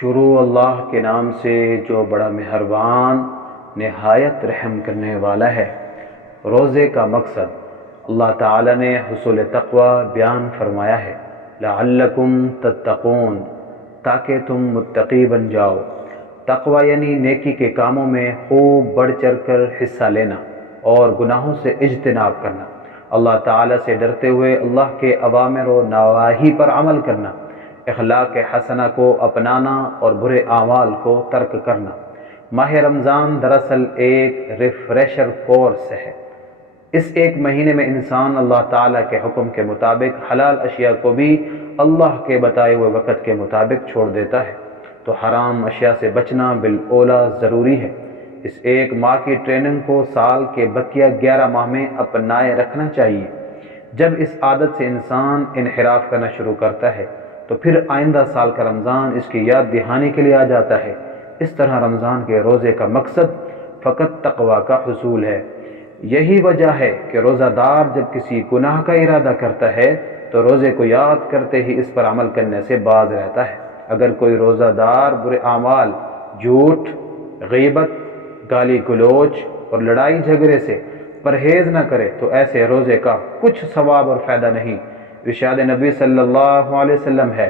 شروع اللہ کے نام سے جو بڑا مہربان نہایت رحم کرنے والا ہے۔ روزے کا مقصد اللہ تعالیٰ نے حصول تقوی بیان فرمایا ہے، لعلکم تتقون، تاکہ تم متقی بن جاؤ۔ تقوی یعنی نیکی کے کاموں میں خوب بڑھ چڑھ کر حصہ لینا اور گناہوں سے اجتناب کرنا، اللہ تعالیٰ سے ڈرتے ہوئے اللہ کے اوامر و نواہی پر عمل کرنا، اخلاق حسنہ کو اپنانا اور برے اعمال کو ترک کرنا۔ ماہ رمضان دراصل ایک ریفریشر کورس ہے۔ اس ایک مہینے میں انسان اللہ تعالیٰ کے حکم کے مطابق حلال اشیاء کو بھی اللہ کے بتائے ہوئے وقت کے مطابق چھوڑ دیتا ہے، تو حرام اشیاء سے بچنا بالاولیٰ ضروری ہے۔ اس ایک ماہ کی ٹریننگ کو سال کے بقیہ 11 ماہ میں اپنائے رکھنا چاہیے۔ جب اس عادت سے انسان انحراف کرنا شروع کرتا ہے تو پھر آئندہ سال کا رمضان اس کی یاد دہانی کے لیے آ جاتا ہے۔ اس طرح رمضان کے روزے کا مقصد فقط تقوی کا حصول ہے۔ یہی وجہ ہے کہ روزہ دار جب کسی گناہ کا ارادہ کرتا ہے تو روزے کو یاد کرتے ہی اس پر عمل کرنے سے باز رہتا ہے۔ اگر کوئی روزہ دار برے اعمال، جھوٹ، غیبت، گالی گلوچ اور لڑائی جھگڑے سے پرہیز نہ کرے تو ایسے روزے کا کچھ ثواب اور فائدہ نہیں۔ ارشاد نبی صلی اللہ علیہ وسلم ہے،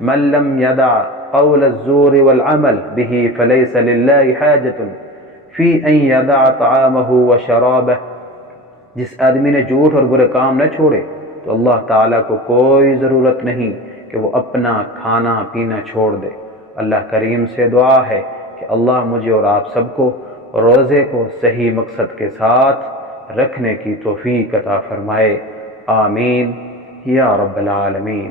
من لم یدع قول الزور والعمل به فلیس للہ حاجۃ فی ان یدع طعامہ وشرابہ۔ جس آدمی نے جھوٹ اور برے کام نہ چھوڑے تو اللہ تعالیٰ کو کوئی ضرورت نہیں کہ وہ اپنا کھانا پینا چھوڑ دے۔ اللہ کریم سے دعا ہے کہ اللہ مجھے اور آپ سب کو روزے کو صحیح مقصد کے ساتھ رکھنے کی توفیق عطا فرمائے، آمین یا رب العالمین۔